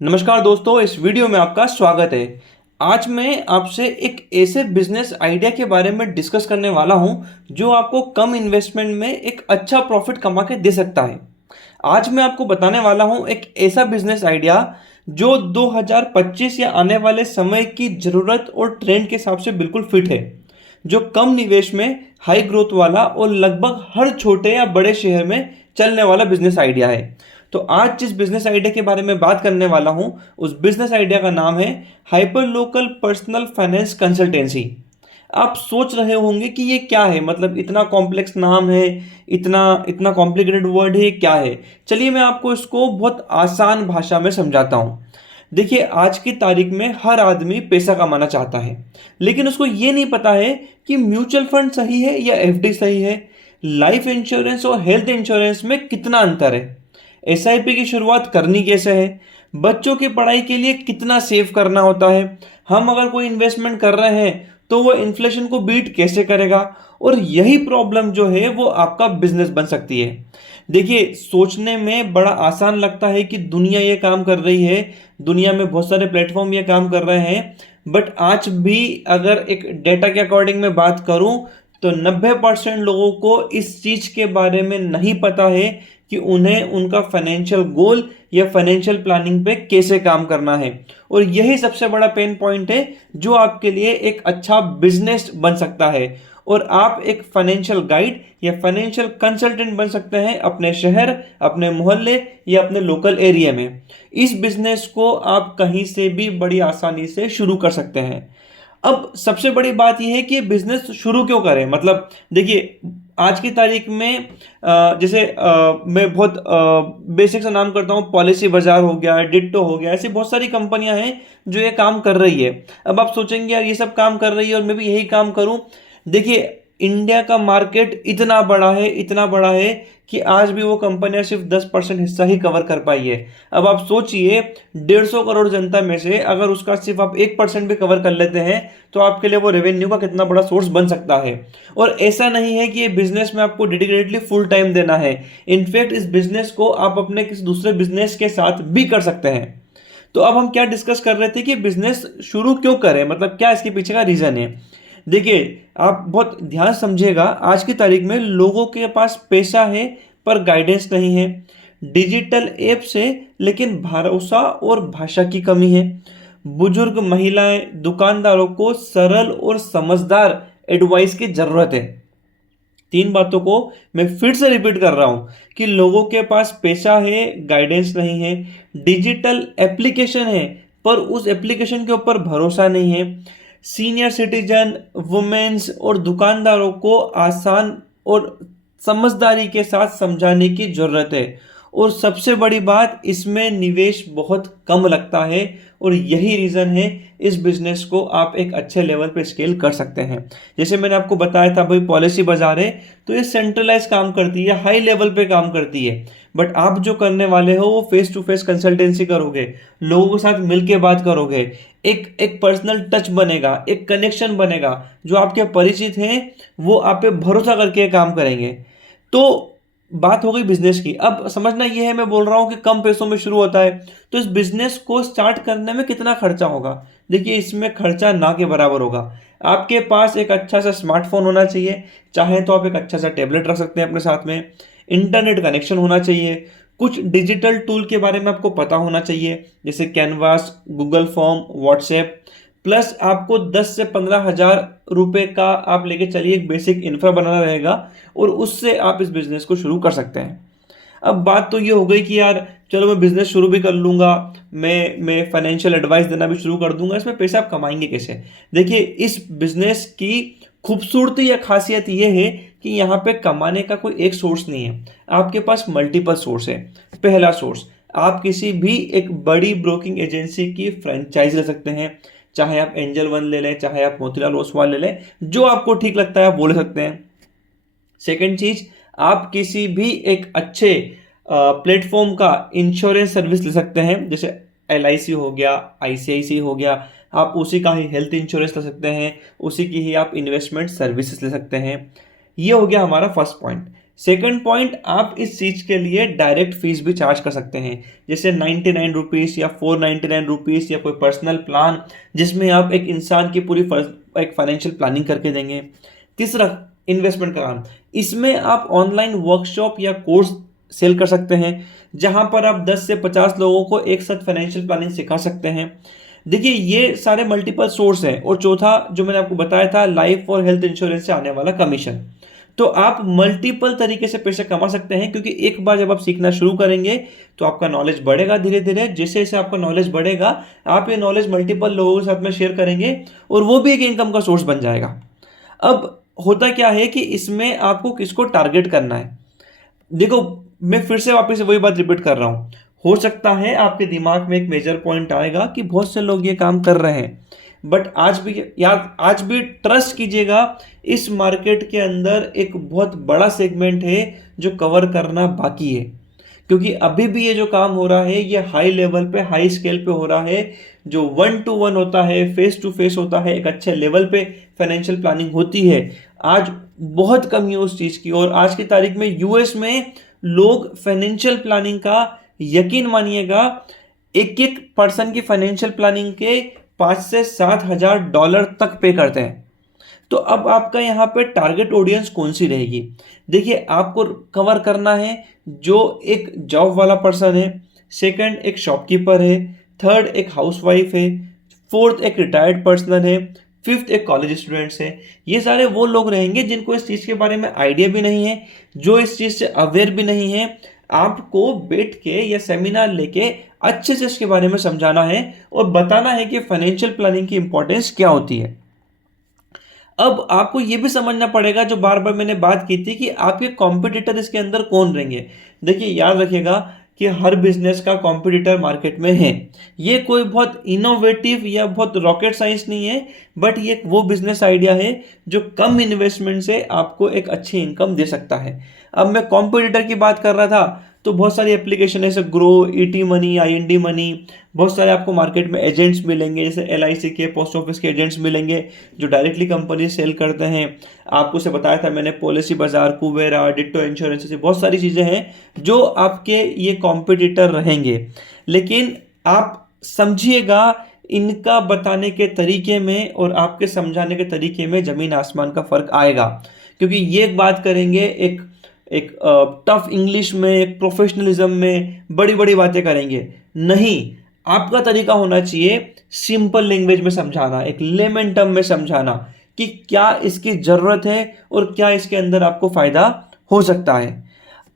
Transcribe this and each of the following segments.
नमस्कार दोस्तों, इस वीडियो में आपका स्वागत है। आज मैं आपसे एक ऐसे बिजनेस आइडिया के बारे में डिस्कस करने वाला हूं जो आपको कम इन्वेस्टमेंट में एक अच्छा प्रॉफिट कमा के दे सकता है। आज मैं आपको बताने वाला हूं एक ऐसा बिजनेस आइडिया जो 2025 या आने वाले समय की ज़रूरत और ट्रेंड के हिसाब से बिल्कुल फिट है, जो कम निवेश में हाई ग्रोथ वाला और लगभग हर छोटे या बड़े शहर में चलने वाला बिजनेस आइडिया है। तो आज जिस बिजनेस आइडिया के बारे में बात करने वाला हूं, उस बिजनेस आइडिया का नाम है hyper local personal finance consultancy. आप सोच रहे होंगे कि ये क्या है, मतलब इतना कॉम्प्लेक्स नाम है, इतना इतना कॉम्प्लिकेटेड वर्ड है, क्या है। चलिए मैं आपको इसको बहुत आसान भाषा में समझाता हूँ। देखिए, आज की तारीख में हर आदमी पैसा कमाना चाहता है, लेकिन उसको ये नहीं पता है कि म्यूचुअल फंड सही है या एफडी सही है, लाइफ इंश्योरेंस और हेल्थ इंश्योरेंस में कितना अंतर है, एसआईपी की शुरुआत करनी कैसे है, बच्चों की पढ़ाई के लिए कितना सेव करना होता है, हम अगर कोई इन्वेस्टमेंट कर रहे हैं तो वो इन्फ्लेशन को बीट कैसे करेगा। और यही प्रॉब्लम जो है वो आपका बिजनेस बन सकती है। देखिए, सोचने में बड़ा आसान लगता है कि दुनिया ये काम कर रही है, दुनिया में बहुत सारे प्लेटफॉर्म ये काम कर रहे हैं, बट आज भी अगर एक डेटा के अकॉर्डिंग मैं बात करूं तो 90% लोगों को इस चीज़ के बारे में नहीं पता है कि उन्हें उनका फाइनेंशियल गोल या फाइनेंशियल प्लानिंग पे कैसे काम करना है। और यही सबसे बड़ा पेन पॉइंट है जो आपके लिए एक अच्छा बिजनेस बन सकता है, और आप एक फाइनेंशियल गाइड या फाइनेंशियल कंसल्टेंट बन सकते हैं अपने शहर, अपने मोहल्ले या अपने लोकल एरिया में। इस बिजनेस को आप कहीं से भी बड़ी आसानी से शुरू कर सकते हैं। अब सबसे बड़ी बात यह है कि ये बिजनेस शुरू क्यों करें। मतलब देखिए, आज की तारीख में जैसे मैं बहुत बेसिक सा नाम करता हूँ, पॉलिसी बाजार हो गया, डिट्टो हो गया, ऐसी बहुत सारी कंपनियां हैं जो ये काम कर रही है। अब आप सोचेंगे यार ये सब काम कर रही है और मैं भी यही काम करूं। देखिए, इंडिया का मार्केट इतना बड़ा है, इतना बड़ा है कि आज भी वो कंपनियां सिर्फ 10% हिस्सा ही कवर कर पाई है। अब आप सोचिए, 150 करोड़ जनता में से अगर उसका सिर्फ आप 1% भी कवर कर लेते हैं तो आपके लिए वो रेवेन्यू का कितना बड़ा सोर्स बन सकता है। और ऐसा नहीं है कि ये बिजनेस में आपको डेडिकेटली फुल टाइम देना है। इनफैक्ट इस बिजनेस को आप अपने किसी दूसरे बिजनेस के साथ भी कर सकते हैं। तो अब हम क्या डिस्कस कर रहे थे कि बिजनेस शुरू क्यों करें, मतलब क्या इसके पीछे का रीजन है। देखिए, आप बहुत ध्यान समझिएगा, आज की तारीख में लोगों के पास पैसा है पर गाइडेंस नहीं है, डिजिटल ऐप्स है लेकिन भरोसा और भाषा की कमी है। बुजुर्ग, महिलाएं, दुकानदारों को सरल और समझदार एडवाइस की जरूरत है। तीन बातों को मैं फिर से रिपीट कर रहा हूं कि लोगों के पास पैसा है, गाइडेंस नहीं है, डिजिटल एप्लीकेशन है पर उस एप्लीकेशन के ऊपर भरोसा नहीं है, सीनियर सिटीजन, वुमेन्स और दुकानदारों को आसान और समझदारी के साथ समझाने की जरूरत है। और सबसे बड़ी बात, इसमें निवेश बहुत कम लगता है। और यही रीज़न है इस बिजनेस को आप एक अच्छे लेवल पे स्केल कर सकते हैं। जैसे मैंने आपको बताया था भाई, पॉलिसी बाजार है तो ये सेंट्रलाइज काम करती है, हाई लेवल पे काम करती है। बट आप जो करने वाले हो वो फेस टू फेस कंसल्टेंसी करोगे, लोगों के साथ मिलके बात करोगे, एक एक पर्सनल टच बनेगा, एक कनेक्शन बनेगा, जो आपके परिचित हैं वो आप पे भरोसा करके काम करेंगे। तो बात हो गई बिजनेस की। अब समझना यह है, मैं बोल रहा हूं कि कम पैसों में शुरू होता है, तो इस बिजनेस को स्टार्ट करने में कितना खर्चा होगा। देखिए, इसमें खर्चा ना के बराबर होगा। आपके पास एक अच्छा सा स्मार्टफोन होना चाहिए, चाहे तो आप एक अच्छा सा टैबलेट रख सकते हैं अपने साथ में, इंटरनेट कनेक्शन होना चाहिए, कुछ डिजिटल टूल के बारे में आपको पता होना चाहिए जैसे canvas, Google form, WhatsApp, plus आपको 10 से 15 हज़ार रुपए का आप लेके चलिए, एक बेसिक इंफ्रा बनाना रहेगा और उससे आप इस बिजनेस को शुरू कर सकते हैं। अब बात तो ये हो गई कि यार चलो मैं बिजनेस शुरू भी कर लूंगा, मैं फाइनेंशियल एडवाइस देना भी शुरू कर दूंगा, इसमें पैसा आप कमाएंगे कैसे। देखिए, इस बिजनेस की खूबसूरती या खासियत ये है कि यहाँ पे कमाने का कोई एक सोर्स नहीं है, आपके पास मल्टीपल सोर्स है। पहला सोर्स, आप किसी भी एक बड़ी ब्रोकिंग एजेंसी की फ्रेंचाइज ले सकते हैं, चाहे आप एंजल वन ले लें, चाहे आप मोतीलाल ओसवाल ले लें, जो आपको ठीक लगता है आप बोल सकते हैं। सेकंड चीज, आप किसी भी एक अच्छे प्लेटफॉर्म का इंश्योरेंस सर्विस ले सकते हैं, जैसे LIC हो गया, ICICI हो गया, आप उसी का ही हेल्थ इंश्योरेंस ले सकते हैं, उसी की ही आप इन्वेस्टमेंट सर्विसेज ले सकते हैं। ये हो गया हमारा फर्स्ट पॉइंट। सेकंड पॉइंट, आप इस चीज के लिए डायरेक्ट फीस भी चार्ज कर सकते हैं, जैसे 99 रुपीस या 499 रुपीस, या कोई पर्सनल प्लान जिसमें आप एक इंसान की पूरी एक फाइनेंशियल प्लानिंग करके देंगे। तीसरा, इन्वेस्टमेंट का काम, इसमें आप ऑनलाइन वर्कशॉप या कोर्स सेल कर सकते हैं, जहां पर आप 10 से 50 लोगों को एक साथ फाइनेंशियल प्लानिंग सिखा सकते हैं। देखिए, ये सारे मल्टीपल सोर्स हैं। और चौथा जो मैंने आपको बताया था, लाइफ और हेल्थ इंश्योरेंस से आने वाला कमीशन। तो आप मल्टीपल तरीके से पैसे कमा सकते हैं, क्योंकि एक बार जब आप सीखना शुरू करेंगे तो आपका नॉलेज बढ़ेगा धीरे धीरे। जैसे जैसे आपका नॉलेज बढ़ेगा, आप ये नॉलेज मल्टीपल लोगों के साथ में शेयर करेंगे और वो भी एक इनकम का सोर्स बन जाएगा। अब होता क्या है कि इसमें आपको किसको टारगेट करना है। देखो, मैं फिर से वापस वही बात रिपीट कर रहा हूं। हो सकता है आपके दिमाग में एक मेजर पॉइंट आएगा कि बहुत से लोग ये काम कर रहे हैं, बट आज भी यार, आज भी ट्रस्ट कीजिएगा, इस मार्केट के अंदर एक बहुत बड़ा सेगमेंट है जो कवर करना बाकी है। क्योंकि अभी भी ये जो काम हो रहा है, ये हाई लेवल पे, हाई स्केल पे हो रहा है। जो 1-to-1 होता है, फेस टू फेस होता है, एक अच्छे लेवल पे फाइनेंशियल प्लानिंग होती है, आज बहुत कम है उस चीज की। और आज की तारीख में यूएस में लोग फाइनेंशियल प्लानिंग का, यकीन मानिएगा, एक एक पर्सन की फाइनेंशियल प्लानिंग के 5 से 7 हजार डॉलर तक पे करते हैं। तो अब आपका यहाँ पे टारगेट ऑडियंस कौन सी रहेगी? देखिए, आपको कवर करना है जो एक जॉब वाला पर्सन है, सेकंड एक शॉपकीपर है, थर्ड एक हाउसवाइफ है, फोर्थ एक रिटायर्ड पर्सन है, फिफ्थ एक कॉलेज स्टूडेंट्स है। ये सारे वो लोग रहेंगे जिनको इस चीज़ के बारे में आइडिया भी नहीं है, जो इस चीज़ से अवेयर भी नहीं है। आपको बैठ के या सेमिनार लेके अच्छे से इसके बारे में समझाना है और बताना है कि फाइनेंशियल प्लानिंग की इंपॉर्टेंस क्या होती है। अब आपको यह भी समझना पड़ेगा, जो बार बार मैंने बात की थी, कि आपके कॉम्पिटिटर इसके अंदर कौन रहेंगे। देखिए, याद रखिएगा कि हर बिजनेस का कॉम्पिटिटर मार्केट में है। ये कोई बहुत इनोवेटिव या बहुत रॉकेट साइंस नहीं है, बट ये वो बिजनेस आइडिया है जो कम इन्वेस्टमेंट से आपको एक अच्छी इनकम दे सकता है। अब मैं कॉम्पिटिटर की बात कर रहा था, तो बहुत सारी एप्लीकेशन है, जैसे grow, ET money, IND money. बहुत सारे आपको मार्केट में एजेंट्स मिलेंगे, जैसे एलआईसी के, पोस्ट ऑफिस के एजेंट्स मिलेंगे जो डायरेक्टली कंपनी सेल करते हैं। आपको से बताया था मैंने, पॉलिसी बाजार, कुबेरा, डिट्टो इंश्योरेंस, ऐसी बहुत सारी चीज़ें हैं जो आपके ये कॉम्पिटिटर रहेंगे। लेकिन आप समझिएगा, इनका बताने के तरीके में और आपके समझाने के तरीके में ज़मीन आसमान का फ़र्क आएगा। क्योंकि ये बात करेंगे एक एक टफ इंग्लिश में, एक प्रोफेशनलिज्म में, बड़ी बड़ी बातें करेंगे। नहीं, आपका तरीका होना चाहिए सिंपल लैंग्वेज में समझाना, एक लेमन टर्म में समझाना कि क्या इसकी ज़रूरत है और क्या इसके अंदर आपको फ़ायदा हो सकता है।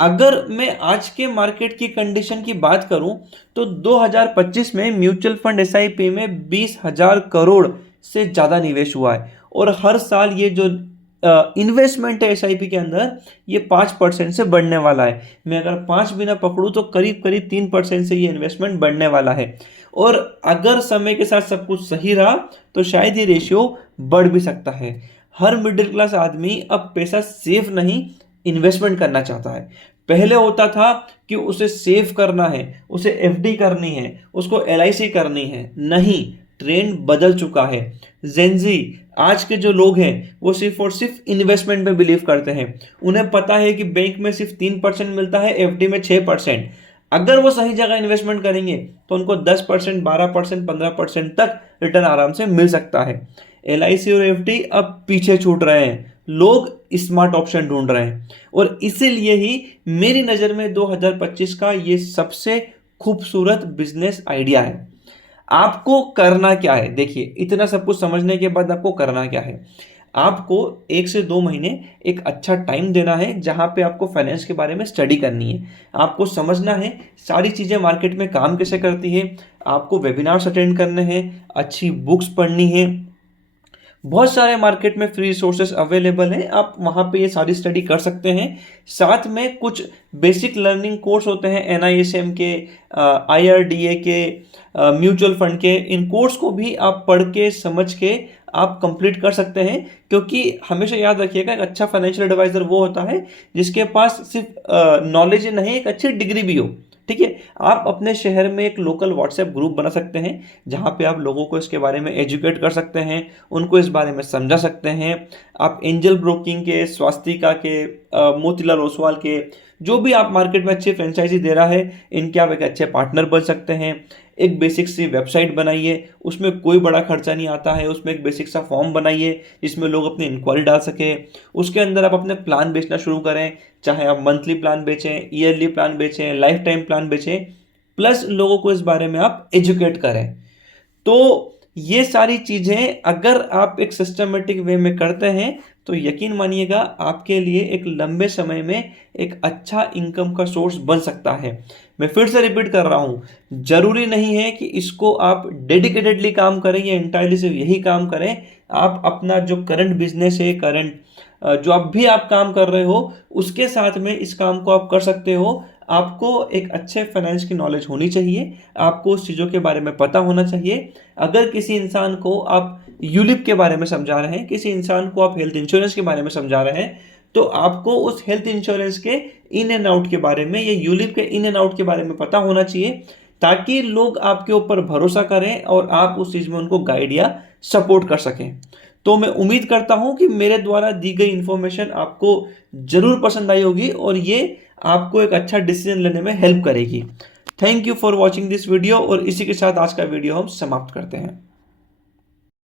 अगर मैं आज के मार्केट की कंडीशन की बात करूं, तो 2025 में म्यूचुअल फंड एसआईपी में 20,000 करोड़ से ज़्यादा निवेश हुआ है। और हर साल ये जो इन्वेस्टमेंट है एसआईपी के अंदर, ये 5% से बढ़ने वाला है। मैं अगर 5 भी ना पकड़ूं तो करीब करीब 3% से ये इन्वेस्टमेंट बढ़ने वाला है। और अगर समय के साथ सब कुछ सही रहा तो शायद ये रेशियो बढ़ भी सकता है। हर मिडिल क्लास आदमी अब पैसा सेव नहीं, इन्वेस्टमेंट करना चाहता है। पहले होता था कि उसे सेव करना है, उसे एफडी करनी है, उसको एलआईसी करनी है। नहीं, ट्रेंड बदल चुका है। जेनजी, आज के जो लोग हैं, वो सिर्फ और सिर्फ इन्वेस्टमेंट में बिलीव करते हैं। उन्हें पता है कि बैंक में सिर्फ 3% मिलता है, एफडी में 6%। अगर वो सही जगह इन्वेस्टमेंट करेंगे तो उनको 10%, 12%, 15% तक रिटर्न आराम से मिल सकता है। एलआईसी और एफडी अब पीछे छूट रहे हैं, लोग स्मार्ट ऑप्शन ढूंढ रहे हैं। और इसीलिए ही मेरी नज़र में 2025 का ये सबसे खूबसूरत बिजनेस आइडिया है। आपको करना क्या है? देखिए, इतना सब कुछ समझने के बाद आपको करना क्या है? आपको 1 से 2 महीने एक अच्छा टाइम देना है, जहां पे आपको फाइनेंस के बारे में स्टडी करनी है। आपको समझना है सारी चीज़ें मार्केट में काम कैसे करती है। आपको वेबिनार्स अटेंड करने हैं, अच्छी बुक्स पढ़नी है। बहुत सारे मार्केट में फ्री रिसोर्सेज अवेलेबल हैं, आप वहाँ पे ये सारी स्टडी कर सकते हैं। साथ में कुछ बेसिक लर्निंग कोर्स होते हैं एनआईएसएम के, आईआरडीए के, म्यूचुअल फंड के। इन कोर्स को भी आप पढ़ के, समझ के आप कंप्लीट कर सकते हैं। क्योंकि हमेशा याद रखिएगा, एक अच्छा फाइनेंशियल एडवाइजर वो होता है जिसके पास सिर्फ नॉलेज ही नहीं, एक अच्छी डिग्री भी हो। ठीक है। आप अपने शहर में एक लोकल व्हाट्सएप ग्रुप बना सकते हैं जहां पे आप लोगों को इसके बारे में एजुकेट कर सकते हैं, उनको इस बारे में समझा सकते हैं। आप एंजल ब्रोकिंग के, स्वास्तिका के, मोतीलाल ओसवाल के, जो भी आप मार्केट में अच्छी फ्रेंचाइजी दे रहा है, इनके आप एक अच्छे पार्टनर बन सकते हैं। एक बेसिक सी वेबसाइट बनाइए, उसमें कोई बड़ा खर्चा नहीं आता है, उसमें एक बेसिक सा फॉर्म बनाइए जिसमें लोग अपनी इंक्वायरी डाल सके। उसके अंदर आप अपने प्लान बेचना शुरू करें, चाहे आप मंथली प्लान बेचें, ईयरली प्लान बेचें, लाइफ टाइम प्लान बेचें, प्लस लोगों को इस बारे में आप एजुकेट करें। तो ये सारी चीज़ें अगर आप एक सिस्टमेटिक वे में करते हैं तो यकीन मानिएगा आपके लिए एक लंबे समय में एक अच्छा इनकम का सोर्स बन सकता है। मैं फिर से रिपीट कर रहा हूँ, जरूरी नहीं है कि इसको आप डेडिकेटेडली काम करें या इंटायरली सिर्फ यही काम करें। आप अपना जो करंट बिजनेस है, करंट जो अब भी आप काम कर रहे हो, उसके साथ में इस काम को आप कर सकते हो। आपको एक अच्छे फाइनेंस की नॉलेज होनी चाहिए, आपको उस चीज़ों के बारे में पता होना चाहिए। अगर किसी इंसान को आप यूलिप के बारे में समझा रहे हैं, किसी इंसान को आप हेल्थ इंश्योरेंस के बारे में समझा रहे हैं, तो आपको उस हेल्थ इंश्योरेंस के इन एंड आउट के बारे में या यूलिप के इन एंड आउट के बारे में पता होना चाहिए, ताकि लोग आपके ऊपर भरोसा करें और आप उस चीज़ में उनको गाइड या सपोर्ट कर सकें। तो मैं उम्मीद करता हूं कि मेरे द्वारा दी गई इंफॉर्मेशन आपको जरूर पसंद आई होगी और ये आपको एक अच्छा डिसीजन लेने में हेल्प करेगी। Thank you for watching this video, और इसी के साथ आज का वीडियो हम समाप्त करते हैं।